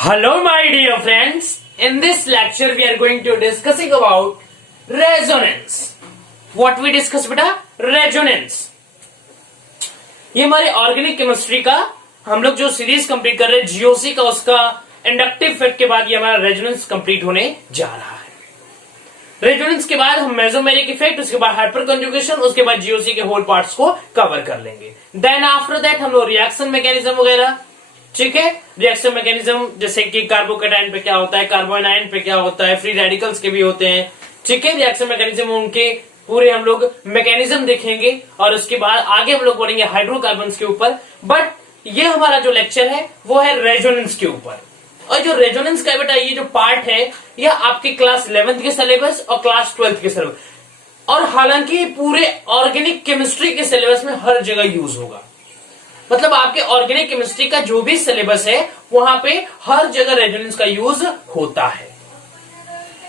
Hello my dear friends, in this lecture we are going to discussing about resonance. What we discuss बेटा? Resonance. ये हमारे organic chemistry का हम लोग जो सीरीज कंप्लीट कर रहे हैं जीओसी का, उसका इंडक्टिव इफेक्ट के बाद ये हमारा रेजोनेंस कंप्लीट होने जा रहा है। रेजोनेंस के बाद हम मेसोमेरिक इफेक्ट, उसके बाद हाइपर कंजुगेशन, उसके बाद जीओसी के होल पार्ट्स को कवर कर लेंगे। देन आफ्टर दैट हम लोग रिएक्शन मैकेनिज्म वगैरह, ठीक है, रिएक्शन मैकेनिज्म जैसे कि कार्बोकेटाइन पे क्या होता है, कार्बोनाइन पे क्या होता है, फ्री रेडिकल्स के भी होते हैं, ठीक है, रिएक्शन मैकेनिज्म उनके पूरे हम लोग मैकेनिज्म देखेंगे और उसके बाद आगे हम लोग बढ़ेंगे हाइड्रोकार्बन्स के ऊपर। बट ये हमारा जो लेक्चर है वो है रेजोनेंस के ऊपर। और जो रेजोनेंस का बेटा ये जो पार्ट है यह आपके क्लास 11th के सिलेबस और क्लास 12th के सिलेबस, और हालांकि पूरे ऑर्गेनिक केमिस्ट्री के सिलेबस में हर जगह यूज होगा। मतलब आपके ऑर्गेनिक केमिस्ट्री का जो भी सिलेबस है वहां पे हर जगह रेजोनेंस का यूज होता है।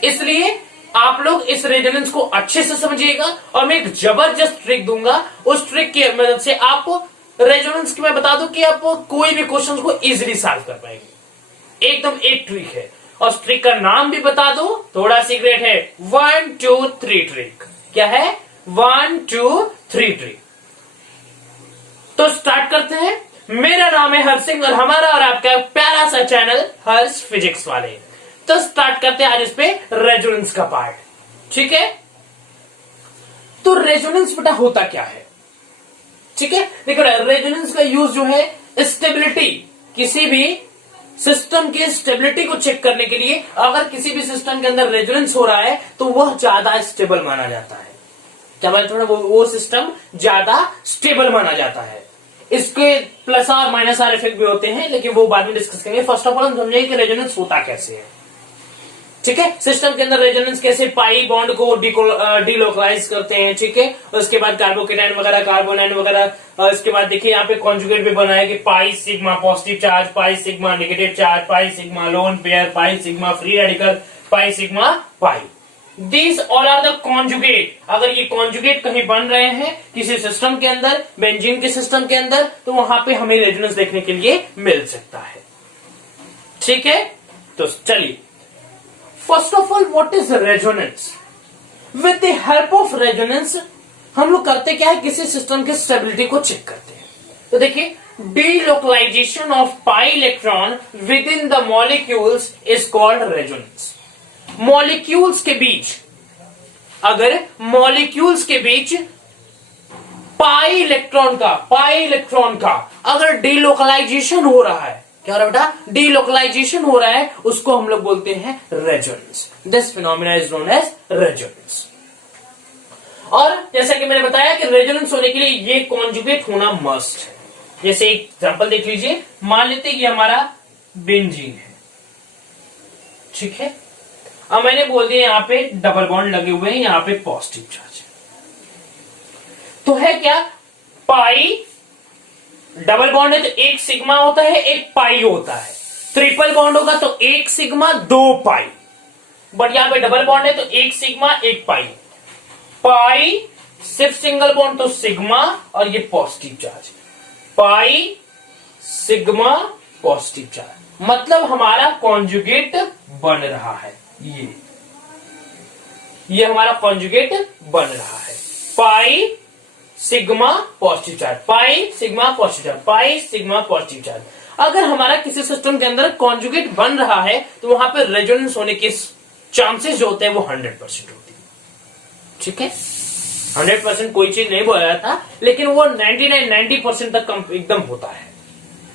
इसलिए आप लोग इस रेजोनेंस को अच्छे से समझिएगा और मैं एक जबरदस्त ट्रिक दूंगा। उस ट्रिक की मदद से आप रेजोनेंस की मैं बता दूं कि आप कोई भी क्वेश्चन को इजीली सॉल्व कर पाएंगे। एकदम एक ट्रिक है और उस ट्रिक का नाम भी बता दो, थोड़ा सीक्रेट है। 1 2 3 ट्रिक। क्या है? 1 2 3 ट्रिक। तो स्टार्ट करते हैं। मेरा नाम है हर्ष सिंह और हमारा और आपका प्यारा सा चैनल हर्ष फिजिक्स वाले। तो स्टार्ट करते हैं आज इस पे रेजोनेंस का पार्ट, ठीक है। तो रेजोनेंस बेटा होता क्या है, ठीक है। देखो रेजोनेंस का यूज जो है स्टेबिलिटी, किसी भी सिस्टम की स्टेबिलिटी को चेक करने के लिए अगर किसी भी सिस्टम के अंदर रेजोनेंस हो रहा है तो वह ज्यादा स्टेबल माना जाता है। क्या बोलते हैं? वो सिस्टम ज्यादा स्टेबल माना जाता है। इसके प्लस और माइनस आर इफेक्ट भी होते हैं, लेकिन वो बाद में डिस्कस करेंगे। फर्स्ट ऑफ ऑल हम समझेंगे कि रेजोनेंस होता कैसे है, ठीक है। सिस्टम के अंदर रेजोनेंस कैसे पाई बॉन्ड को डिलोकलाइज करते हैं, ठीक है। उसके बाद कार्बोकेटाइन वगैरह, कार्बोनाइन वगैरह। इसके बाद देखिए यहाँ पे कॉन्जुगेट भी बना है कि पाई sigma positive charge, pi sigma negative charge, pi sigma lone pair, pi sigma free radical, pi sigma pi. These all are the conjugate। अगर ये कॉन्जुगेट कहीं बन रहे हैं किसी सिस्टम के अंदर, बेंजीन के सिस्टम के अंदर, तो वहां पे हमें रेजोनेंस देखने के लिए मिल सकता है, ठीक है। तो चलिए, first of all what is resonance. With the help of resonance हम लोग करते क्या है, किसी सिस्टम की स्टेबिलिटी को चेक करते हैं। तो देखिए, delocalization of pi electron within the molecules is called resonance. Molecules के बीच, अगर मॉलिक्यूल्स के बीच पाई इलेक्ट्रॉन का अगर डीलोकलाइजेशन हो रहा है, क्या हो रहा है बेटा? डीलोकलाइजेशन हो रहा है, उसको हम लोग बोलते हैं resonance. This phenomena is known as resonance. और जैसा कि मैंने बताया कि रेजोनेंस होने के लिए ये कॉन्जुगेट होना मस्ट है। जैसे एक एग्जांपल देख लीजिए, मान लेते हैं ये हमारा बेंजीन है, ठीक है। अब मैंने बोल दिया यहाँ पे डबल बॉन्ड लगे हुए हैं, यहाँ पे पॉजिटिव चार्ज है, तो है क्या? पाई डबल बॉन्ड है तो एक सिग्मा होता है, एक पाई होता है। ट्रिपल बॉन्ड होगा तो एक सिग्मा 2 पाई। बट यहाँ पे डबल बॉन्ड है तो एक सिग्मा 1 पाई। पाई सिर्फ सिंगल बॉन्ड तो सिग्मा और ये positive charge, pi sigma positive charge. मतलब हमारा कॉन्जुगेट बन रहा है। ये हमारा कॉन्जुगेट बन रहा है। Pi sigma positive charge, pi sigma positive charge, pi sigma positive charge. अगर हमारा किसी सिस्टम के अंदर कॉन्जुगेट बन रहा है तो वहां पर रेजोनेंस होने के चांसेस जो होते हैं वो 100% होती है, ठीक है। 100% कोई चीज नहीं बोला जाता, लेकिन वो 99-90% तक एकदम होता है,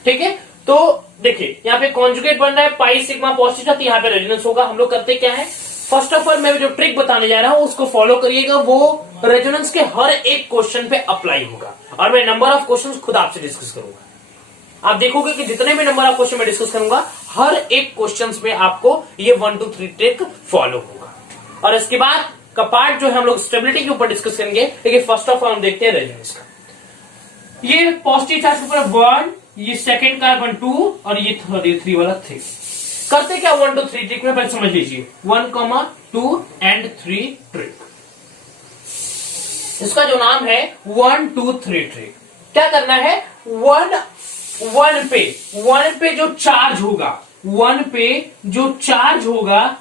ठीक है। तो देखिए यहाँ पे कॉन्जुगेट बन रहा है, पाई सिग्मा पॉजिटिव था, तो यहाँ पे रेजोनेंस होगा। हम लोग करते क्या है, फर्स्ट ऑफ ऑल मैं जो ट्रिक बताने जा रहा हूं उसको फॉलो करिएगा। वो रेजोनेंस के हर एक क्वेश्चन पे अप्लाई होगा और मैं नंबर ऑफ क्वेश्चन खुद आपसे डिस्कस करूंगा। आप देखोगे कि जितने भी नंबर ऑफ क्वेश्चन मैं डिस्कस करूंगा, हर एक क्वेश्चन में आपको ये 1 2 3 ट्रिक फॉलो होगा। और इसके बाद का पार्ट जो है हम लोग स्टेबिलिटी के ऊपर डिस्कस करेंगे, लेकिन फर्स्ट ऑफ ऑल हम देखते हैं रेजोनेंस का। ये पॉजिटिव चार्ज के ऊपर 1, ये सेकेंड कार्बन 2 और ये 3 वाला 3। करते क्या 1 2 3 ट्रिक में, पहले समझ लीजिए 1 2 एंड 3 ट्रिक। इसका जो नाम है 1 2 3 ट्रिक। क्या करना है, वन पे जो चार्ज होगा 1 पे जो चार्ज होगा,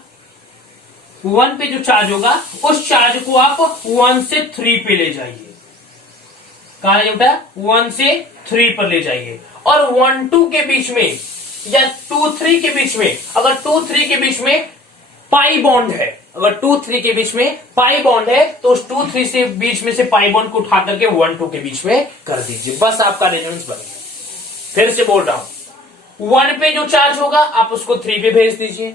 1 पे जो चार्ज होगा उस चार्ज को आप 1 से 3 पे ले जाइए। कहां है बेटा? 1 से 3 पर ले जाइए। और 1 2 के बीच में या 2 3 के बीच में, अगर 2 3 के बीच में पाई बॉन्ड है, अगर 2 3 के बीच में पाई बॉन्ड है तो उस 2 3 से बीच में से पाई बॉन्ड को उठा करके 1 2 के बीच में कर दीजिए, बस आपका रेजोनेंस बन गया। फिर से बोल रहा हूं, 1 पे जो चार्ज होगा आप उसको 3 पे भेज दीजिए,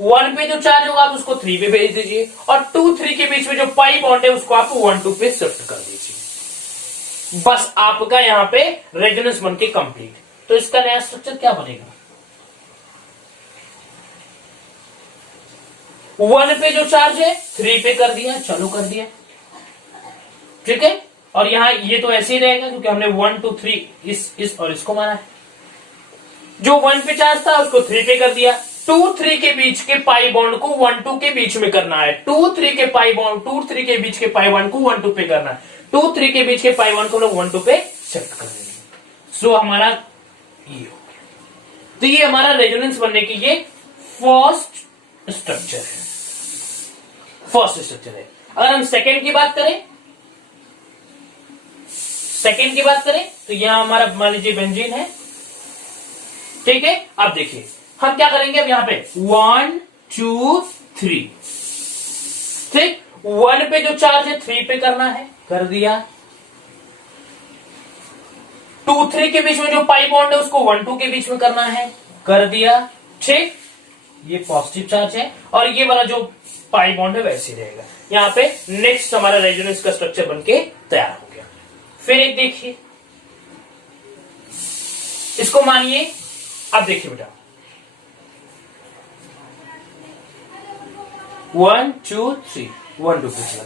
1 पे जो चार्ज होगा आप उसको 3 पे भेज दीजिए, और 2 3 के बीच में जो पाई बॉन्ड है उसको आप 1 2 पे शिफ्ट कर दीजिए। बस आपका यहां पे रेजोनेंस बन के कंप्लीट। तो इसका नया स्ट्रक्चर क्या बनेगा? 1 पे जो चार्ज है 3 पे कर दिया, चलो कर दिया, ठीक है। और यहां ये तो ऐसे ही रहेगा क्योंकि हमने 1 2 3 इस और इसको माना है। जो 1 पे चार्ज था उसको 3 पे कर दिया। 2 3 के बीच के पाई बॉन्ड को 1 2 के बीच में करना है। 2 3 के पाई बॉन्ड 2 3 के बीच के पाई बॉन्ड को 1 2 पे करना है। 2 3 के बीच के पाई बॉन्ड को लोग 1 2 पे शिफ्ट कर देंगे। सो हमारा ये हो गया। तो ये हमारा रेजोनेंस बनने की ये फर्स्ट स्ट्रक्चर है, फर्स्ट स्ट्रक्चर है। अगर हम सेकेंड की बात करें, सेकेंड की बात करें तो यहां हमारा मान लीजिए बेंजीन है, ठीक है। अब देखिए हम क्या करेंगे, अब यहां पे 1 2 3, ठीक। 1 पे जो चार्ज है 3 पे करना है, कर दिया। 2 3 के बीच में जो पाई बॉन्ड है उसको 1 2 के बीच में करना है, कर दिया, ठीक। ये पॉजिटिव चार्ज है और ये वाला जो पाई बॉन्ड है वैसे रहेगा। यहां पे नेक्स्ट हमारा रेजोनेंस का स्ट्रक्चर बनके तैयार हो गया। फिर एक देखिए, इसको मानिए, अब देखिए बेटा 1 2 3 1 2 3,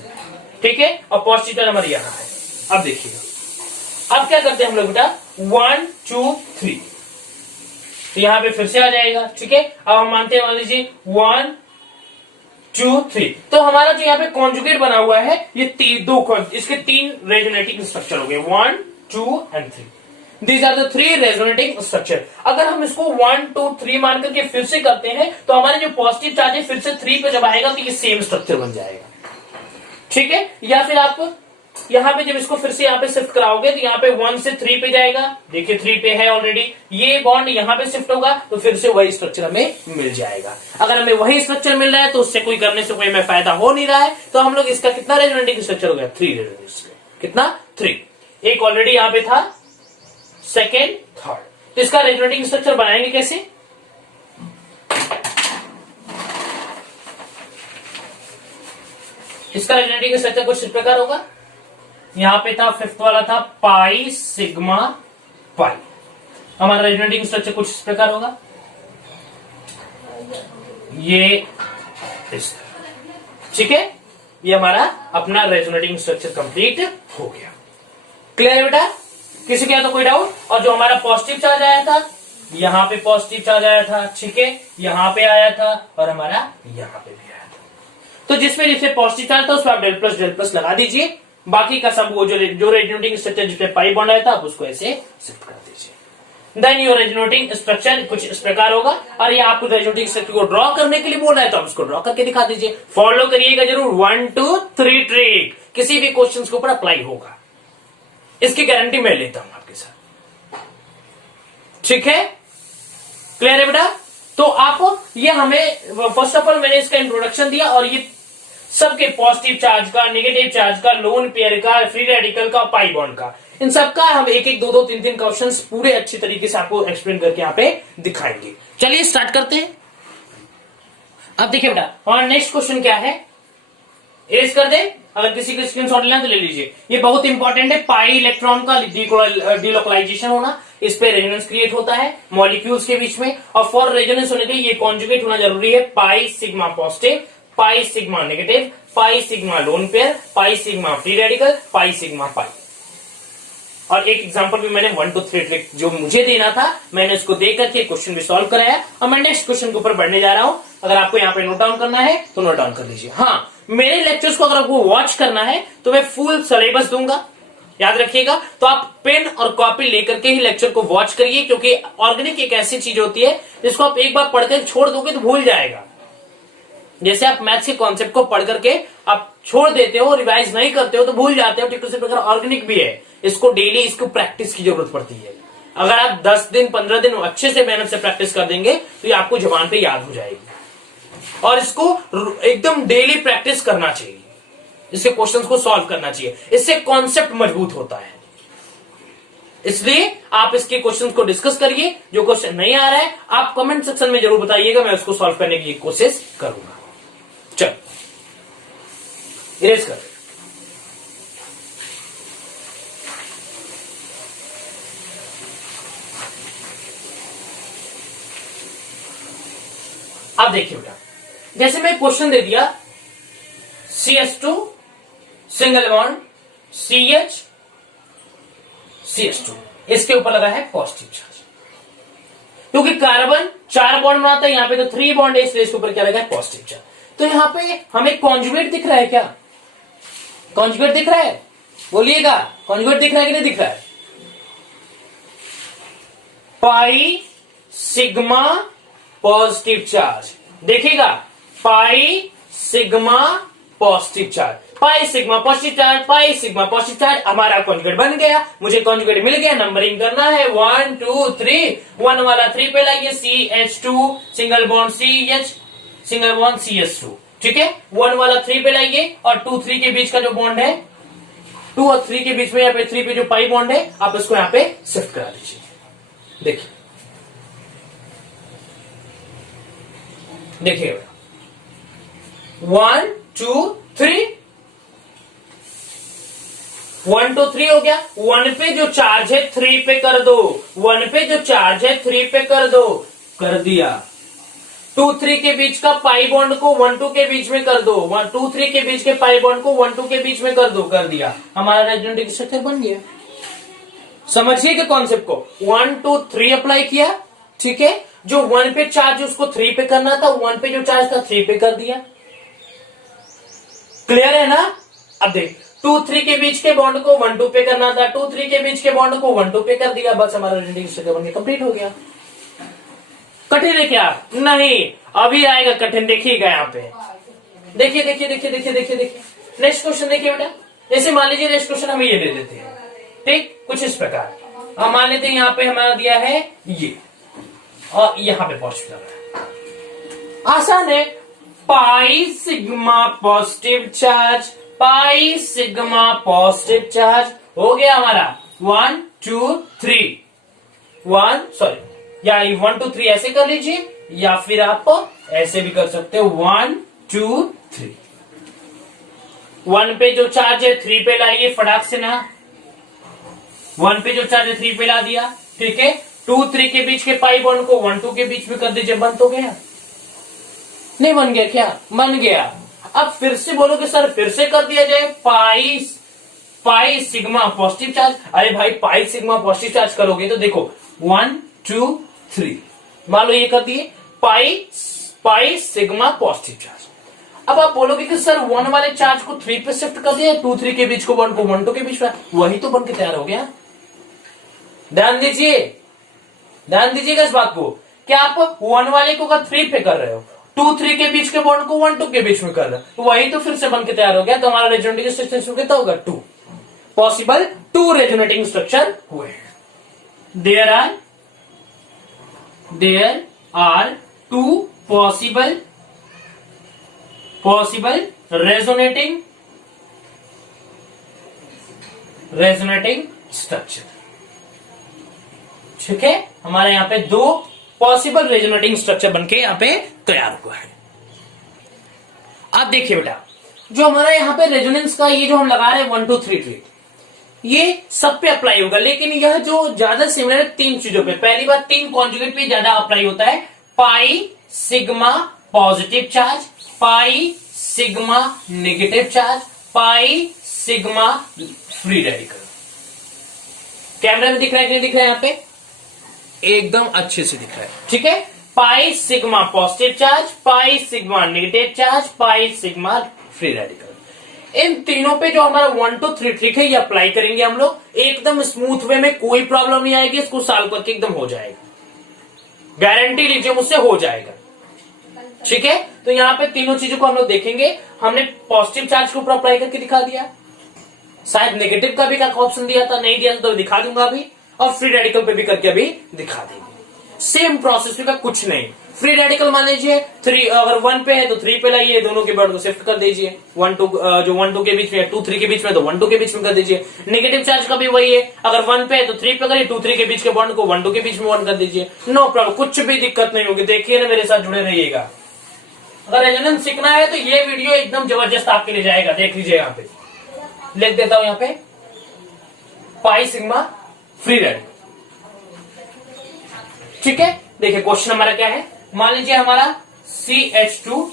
ठीक है। और पॉजिटिव नंबर यहां है। अब देखिएगा, अब क्या करते हैं हम लोग बेटा 1 2 3, तो यहां पे फिर से आ जाएगा, ठीक है। अब हम मानते हैं, मान लीजिए 1 2 3, तो हमारा जो यहाँ पे कॉन्जुगेट बना हुआ है ये इसके 3 रेजोनेटिंग स्ट्रक्चर हो गए, 1 2 and 3। These are the 3 resonating structure. अगर हम इसको 1 2 3 मान करके फिर से करते हैं तो हमारे जो पॉजिटिव चार्ज है फिर से 3 पे जब आएगा तो ये सेम स्ट्रक्चर बन जाएगा, ठीक है। या फिर आप यहां पे जब इसको फिर से यहां पे शिफ्ट कराओगे तो यहां पे 1 से 3 पे जाएगा, देखिए 3 पे है ऑलरेडी, ये बॉन्ड यहां पे शिफ्ट होगा तो फिर से वही स्ट्रक्चर हमें मिल जाएगा। अगर हमें वही स्ट्रक्चर मिल रहा है तो उससे कोई करने से कोई हमें फायदा हो नहीं रहा है, तो हम लोग इसका कितना रेजोनेटिंग स्ट्रक्चर हो गया? 3 रेजोनेटिंग। कितना? 3। एक ऑलरेडी यहां पे था, सेकेंड, थर्ड। तो इसका रेजोनेटिंग स्ट्रक्चर बनाएंगे कैसे? इसका रेजोनेटिंग स्ट्रक्चर कुछ इस प्रकार होगा। यहां पे था फिफ्थ वाला था पाई सिग्मा पाई, हमारा रेजोनेटिंग स्ट्रक्चर कुछ इस प्रकार होगा, ये इस, ठीक है। ये हमारा अपना रेजोनेटिंग स्ट्रक्चर कंप्लीट हो गया। क्लियर है बेटा? किसी का तो कोई डाउट? और जो हमारा पॉजिटिव चार्ज आया था, यहां पे पॉजिटिव चार्ज आया था, ठीक है, यहां पे आया था और हमारा यहां पे भी आया था। तो जिसपे पॉजिटिव चार्ज था उस पर आप डेल प्लस लगा दीजिए। बाकी का सब वो जो रेजोनेटिंग स्ट्रक्चर जिसपे पाई बॉन्ड आया था आप उसको ऐसे शिफ्ट कर दीजिए। देन योर रेजोनेटिंग स्ट्रक्चर कुछ इस प्रकार होगा। और ये आपको रेजोनेटिंग स्ट्रक्चर को ड्रॉ करने के लिए बोल रहा है तो आप उसको ड्रॉ करके दिखा दीजिए। फॉलो करिएगा जरूर, 1 2 3 ट्रिक किसी भी क्वेश्चन के ऊपर अप्लाई होगा, इसकी गारंटी मैं लेता हूं आपके साथ, ठीक है। क्लियर है बेटा? तो आप ये हमें फर्स्ट ऑफ ऑल मैंने इसका इंट्रोडक्शन दिया और ये सबके पॉजिटिव चार्ज का, नेगेटिव चार्ज का, लोन पेयर का, फ्री रेडिकल का, पाई बॉन्ड का, इन सबका हम एक एक 2 2 3 3 क्वेश्चंस पूरे अच्छी तरीके से आपको एक्सप्लेन करके यहाँ पे दिखाएंगे। चलिए स्टार्ट करते हैं। अब देखिए बेटा और नेक्स्ट क्वेश्चन क्या है, इरेज कर दे। अगर किसी को स्क्रीनशॉट लेना तो ले लीजिए। ये बहुत इंपॉर्टेंट है, पाई इलेक्ट्रॉन का डिलोकलाइजेशन होना, इस पे रेजोनेंस क्रिएट होता है मॉलिक्यूल्स के बीच में। और फॉर रेजोनेंस होने के लिए ये कॉन्जुगेट होना जरूरी है, पाई सिग्मा पॉजिटिव, पाई sigma negative, pi sigma lone pair, पाई sigma free radical, pi sigma pi. और एक एग्जांपल भी मैंने 1 2 3 ट्रिक जो मुझे देना था मैंने उसको दे करके क्वेश्चन भी सॉल्व कराया। और मैं नेक्स्ट क्वेश्चन के ऊपर बढ़ने जा रहा हूं। अगर आपको यहाँ पे नोट डाउन करना है तो नोट डाउन कर लीजिए। हाँ, मेरे लेक्चर्स को अगर आपको वॉच करना है तो मैं फुल सिलेबस दूंगा, याद रखिएगा। तो आप पेन और कॉपी लेकर के ही लेक्चर को वॉच करिए, क्योंकि ऑर्गेनिक एक ऐसी चीज होती है जिसको आप एक बार पढ़कर छोड़ दोगे तो भूल जाएगा। जैसे आप मैथ्स के कॉन्सेप्ट को पढ़ करके आप छोड़ देते हो, रिवाइज नहीं करते हो तो भूल जाते हो, ठीक उसी प्रकार ऑर्गेनिक भी है, इसको डेली इसको प्रैक्टिस की जरूरत पड़ती है। अगर आप 10 दिन 15 दिन अच्छे से मेहनत से प्रैक्टिस कर देंगे तो ये आपको जबान पे याद हो जाएगी, और इसको एकदम डेली प्रैक्टिस करना चाहिए, इसके क्वेश्चंस को सॉल्व करना चाहिए, इससे कॉन्सेप्ट मजबूत होता है। इसलिए आप इसके क्वेश्चंस को डिस्कस करिए। जो क्वेश्चन नहीं आ रहा है आप कमेंट सेक्शन में जरूर बताइएगा, मैं उसको सॉल्व करने की कोशिश करूंगा। चल इरेज कर। अब देखिए बेटा, जैसे मैं क्वेश्चन दे दिया CH2 single bond CH CH2, इसके ऊपर लगा है पॉजिटिव चार्ज, क्योंकि कार्बन 4 बॉन्ड बनाता है, यहां पे तो 3 बॉन्ड है, इसलिए इसके ऊपर क्या लगा है पॉजिटिव चार्ज। तो यहां पे हमें कॉन्जुगेट दिख रहा है क्या? कॉन्जुगेट दिख रहा है? बोलिएगा, कॉन्जुगेट दिख रहा है कि नहीं दिख रहा है? पाई सिग्मा पॉजिटिव चार्ज, देखिएगा, पाई sigma positive charge, pi sigma positive charge, pi sigma positive charge, हमारा कॉन्जुगेट बन गया, मुझे कॉन्जुगेट मिल गया। नंबरिंग करना है 1 2 3, 1 वाला 3 पे लाइए, CH2 single bond CH single bond CH2, ठीक है। 1 वाला 3 पे लाइए, और 2 3 के बीच का जो बॉन्ड है, 2 और 3 के बीच में यहाँ पे 3 पे जो पाई बॉन्ड है, आप इसको यहाँ पे शिफ्ट करा दीजिए। देखिए देखिए 1 2 3, 1 2 3 हो गया। 1 पे जो चार्ज है 3 पे कर दो, 1 पे जो चार्ज है 3 पे कर दो, कर दिया। 2 3 के बीच का पाई बॉन्ड को 1 2 के बीच में कर दो, 1 2 3 के बीच के पाई बॉन्ड को 1 2 के बीच में कर दो, कर दिया। हमारा रेजोनेटिंग स्ट्रक्चर बन गया। समझिए कॉन्सेप्ट को, 1 2 3 अप्लाई किया, ठीक है। जो 1 पे चार्ज उसको 3 पे करना था, 1 पे जो चार्ज था 3 पे कर दिया। क्लियर है ना? अब देख, 2 3 के बीच के बॉन्ड को 1 2 पे करना था, 2 3 के बीच के बॉन्ड को 1 2 पे कर दिया, बस हमारा रेजोनेटिंग स्ट्रक्चर बन गया, कंप्लीट हो गया। कठिन है क्या? नहीं, अभी आएगा कठिन, देखिएगा यहाँ पे। देखिए देखिए देखिए देखिए देखिए देखिए नेक्स्ट क्वेश्चन देखिए बेटा। जैसे मान लीजिए नेक्स्ट क्वेश्चन हम ये दे देते हैं, ठीक, कुछ इस प्रकार। हम मान लेते हैं यहाँ पे हमारा दिया है ये, और यहाँ पे पॉजिटिव है, आसान है। Pi sigma positive charge, pi sigma positive charge हो गया हमारा 1 2 3, 1 सॉरी, या 1 2 3 ऐसे कर लीजिए, या फिर आप ऐसे भी कर सकते हो 1 2 3। 1 पे जो चार्ज है 3 पे लाइए फटाक से ना, 1 पे जो चार्ज है 3 पे ला दिया, ठीक है। 2 3 के बीच के पाई बॉन्ड को 1 2 के बीच में कर दीजिए, बन तो गया? नहीं बन गया क्या? बन गया। अब फिर से बोलो कि सर फिर से कर दिया जाए, पाई सिग्मा पॉजिटिव चार्ज। अरे भाई पाई सिग्मा पॉजिटिव चार्ज करोगे तो देखो 1 2 3, मान लो ये कर दिए, पाई सिग्मा पॉजिटिव चार्ज। अब आप बोलोगे कि सर 1 वाले चार्ज को 3 पे शिफ्ट कर दिया, 2 3 के बीच को 1 को 1 2 के बीच में, वही तो बन के तैयार हो गया। ध्यान दीजिए, ध्यान दीजिएगा इस बात को, कि आप 1 वाले को 3 पे कर रहे हो, 2 3 के बीच के बॉन्ड को 1 2 के बीच में कर रहे हो, तो वही तो फिर से बन के तैयार हो गया। तो हमारा रेजोनेटिंग स्ट्रक्चर कितना होगा? 2। पॉसिबल 2 रेजोनेटिंग स्ट्रक्चर हुए हैं। There are 2 possible resonating structure, ठीक है। हमारे यहाँ पे 2 पॉसिबल रेजोनेटिंग स्ट्रक्चर बनके यहाँ पे तैयार हुआ है। अब देखिए बेटा, जो हमारा यहाँ पे रेजोनेंस का ये जो हम लगा रहे हैं 1 2 3 ट्रीट, ये सब पे अप्लाई होगा, लेकिन यह जो ज्यादा सिमिलर है 3 चीजों पे। पहली बात, 3 कॉन्जुगेट पे ज्यादा अप्लाई होता है, pi sigma positive charge, pi sigma negative charge, pi sigma free radical. Camera में दिख रहा है कि नहीं दिख रहा है? यहाँ पे एकदम अच्छे से दिख रहा है, ठीक है। Pi sigma positive charge, pi sigma negative charge, pi sigma free radical. इन तीनों पे जो हमारा 1 2 3 ट्रिक है ये अप्लाई करेंगे हम लोग एकदम स्मूथ वे में, कोई प्रॉब्लम नहीं आएगी, इसको सॉल्व करके एकदम हो जाएगा, गारंटी लीजिए मुझसे हो जाएगा। ठीक है, तो यहाँ पे तीनों चीजों को हम लोग देखेंगे। हमने पॉजिटिव चार्ज के ऊपर अप्लाई करके दिखा दिया, शायद नेगेटिव का भी क्या ऑप्शन दिया था, नहीं दिया तो दिखा दूंगा अभी, और फ्री रेडिकल पे भी करके अभी दिखा देंगे। सेम प्रोसेस का कुछ नहीं। फ्री रेडिकल मान लीजिए 3 अगर 1 पे है तो 3 पे लाइए, दोनों के बॉन्ड को शिफ्ट कर दीजिए, 1 2 जो 1 2 के बीच में, 2 3 के बीच में तो 1 2 के बीच में कर दीजिए। नेगेटिव चार्ज का भी वही है, अगर 1 पे है तो 3 पे करिए, 2 3 के बीच के बॉन्ड को 1 2 के बीच में 1 कर दीजिए, नो प्रॉब्लम, कुछ भी दिक्कत नहीं होगी। देखिए ना, मेरे साथ जुड़े रहिएगा। अगर रेजोनेंस सीखना है तो ये वीडियो एकदम जबरदस्त आपके लिए जाएगा। देख लीजिए, यहाँ पे लिख देता हूं, यहाँ पे पाई सिग्मा फ्री रेडिकल। ठीक है, देखिए क्वेश्चन हमारा क्या है। मान लीजिए हमारा CH2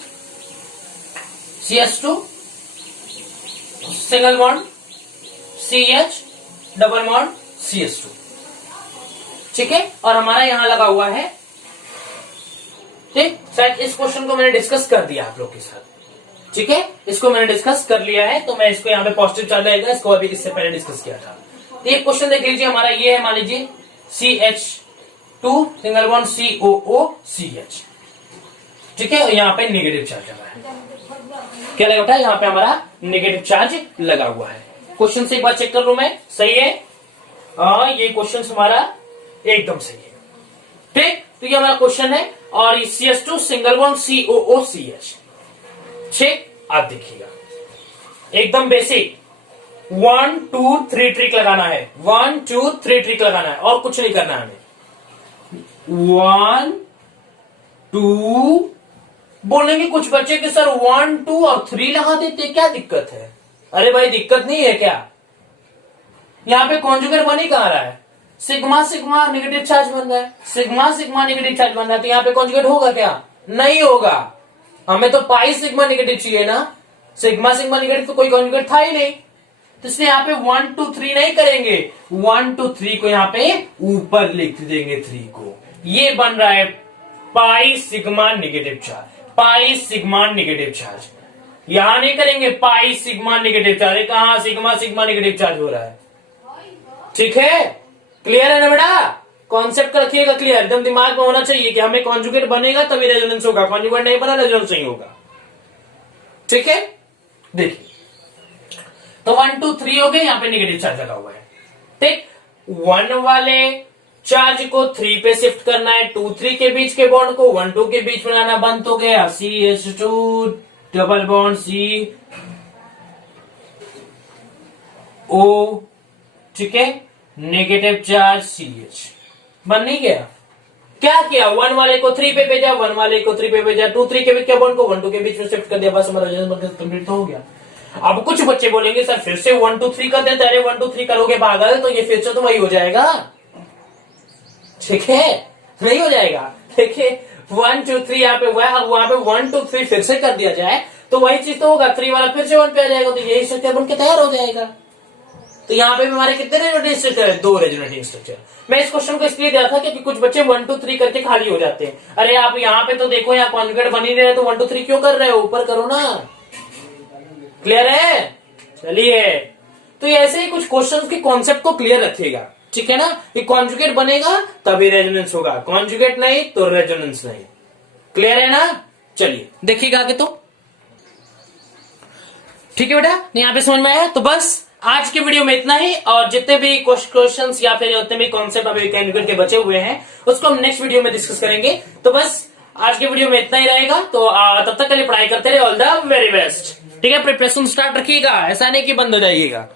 single bond CH double bond CH2। ठीक है, और हमारा यहां लगा हुआ है, ठीक, शायद इस क्वेश्चन को मैंने डिस्कस कर दिया आप लोग के साथ। ठीक है, इसको मैंने डिस्कस कर लिया है, तो मैं इसको यहाँ पे पॉजिटिव चार्ज रहेगा, इसको अभी इससे पहले डिस्कस किया था। तो ये क्वेश्चन देख लीजिए, हमारा ये है, मान लीजिए CH2 सिंगल बॉन्ड COOCH। ठीक है, यहाँ पे नेगेटिव चार्ज लगा है, क्या लगा था, यहाँ पे हमारा नेगेटिव चार्ज लगा हुआ है। क्वेश्चन से एक बार चेक कर लूं मैं, सही है, ये क्वेश्चन हमारा एकदम सही है। ठीक, तो ये हमारा क्वेश्चन है, और ये CH2 सिंगल बॉन्ड COOCH। ठीक, आप देखिएगा एकदम बेसिक 1 2 3 ट्रिक लगाना है, 1 2 3 ट्रिक लगाना है, और कुछ नहीं करना है हमें। 1 2 बोलेंगे कुछ बच्चे कि सर 1 2 और 3 लगा देते, क्या दिक्कत है? अरे भाई दिक्कत नहीं है क्या? यहां पे कॉन्जुगेट बन ही कहां रहा है, सिग्मा सिग्मा नेगेटिव चार्ज बन रहा है, सिग्मा सिग्मा नेगेटिव चार्ज बन रहा है, तो यहाँ पे कॉन्जुगेट होगा क्या? नहीं होगा, हमें तो पाई सिग्मा नेगेटिव चाहिए ना, सिग्मा सिग्मा नेगेटिव तो कोई कॉन्जुगेट था ही नहीं, तो इसलिए यहाँ पे 1 2 3 नहीं करेंगे, 1 2 3 को यहाँ पे ऊपर लिख देंगे 3 को। ये बन रहा है pi sigma negative charge, pi sigma negative charge. यहां नहीं करेंगे पाई सिग्मा नेगेटिव चार्ज, कहां सिग्मा सिग्मा नेगेटिव चार्ज हो रहा है। ठीक है, क्लियर है ना बेटा? कॉन्सेप्ट का रखिएगा क्लियर, एकदम दिमाग में होना चाहिए कि हमें कॉन्जुगेट बनेगा तभी रेजोनेंस होगा, कॉन्जुगेट नहीं बना रेजोनेंस नहीं होगा। ठीक है, देखिए तो 1 2 3 हो गए, यहाँ पे नेगेटिव चार्ज लगा हुआ है। ठीक, 1 वाले चार्ज को 3 पे शिफ्ट करना है, 2 3 के बीच के बॉन्ड को 1 2 के बीच में लाना, बंद हो गया CH2 डबल बॉन्ड CO। ठीक है, नेगेटिव चार्ज CH बन नहीं गया। क्या किया, 1 वाले को 3 पे भेजा, 1 वाले को 3 पे भेजा, 2 3 के बीच के बॉन्ड को 1 2 के बीच में शिफ्ट कर दिया, बस हमारा रेजोनेंस कंप्लीट तो हो गया। अब कुछ बच्चे बोलेंगे सर फिर से 1 2 3 कर देते, अरे 1 2 3 करोगे पागल, तो ये फिर से तो वही हो जाएगा। ठीक है, नहीं हो जाएगा। देखिए 1 2 3 यहाँ पे हुआ है, अब वहां पे 1 2 3 फिर से कर दिया जाए तो वही चीज तो होगा, 3 वाला फिर से 1 पे आ जाएगा, तो यही स्ट्रक्चर बन के तैयार हो जाएगा। तो यहाँ पे हमारे कितने रेजोनेटिंग स्ट्रक्चर है? 2 रेजोनेटिंग स्ट्रक्चर। मैं इस क्वेश्चन को इसलिए दिया था क्योंकि कुछ बच्चे 1 2 3 करके खाली हो जाते हैं। अरे आप यहाँ पे तो देखो, यहाँ कॉन्जुगेट बन ही रहे, तो 1 2 3 क्यों कर रहे हो? ऊपर करो ना। क्लियर है? चलिए, तो ऐसे ही कुछ क्वेश्चंस के कॉन्सेप्ट को क्लियर रखिएगा। ठीक है ना, कि कॉन्जुगेट बनेगा तभी रेजोनेंस होगा, कॉन्जुगेट नहीं तो रेजोनेंस नहीं। क्लियर है ना? चलिए देखिएगा आगे। तो ठीक है बेटा, यहाँ पे समझ में आया? तो बस आज के वीडियो में इतना ही, और जितने भी क्वेश्चंस या फिर जितने भी कॉन्सेप्ट अभी कॉन्जुगेट के बचे हुए हैं उसको हम नेक्स्ट वीडियो में डिस्कस करेंगे। तो बस आज के वीडियो में इतना ही रहेगा, तो तब तक के लिए पढ़ाई करते रहे। All the very best. ठीक है, प्रिपरेशन स्टार्ट रखिएगा, ऐसा नहीं कि बंद हो जाइएगा।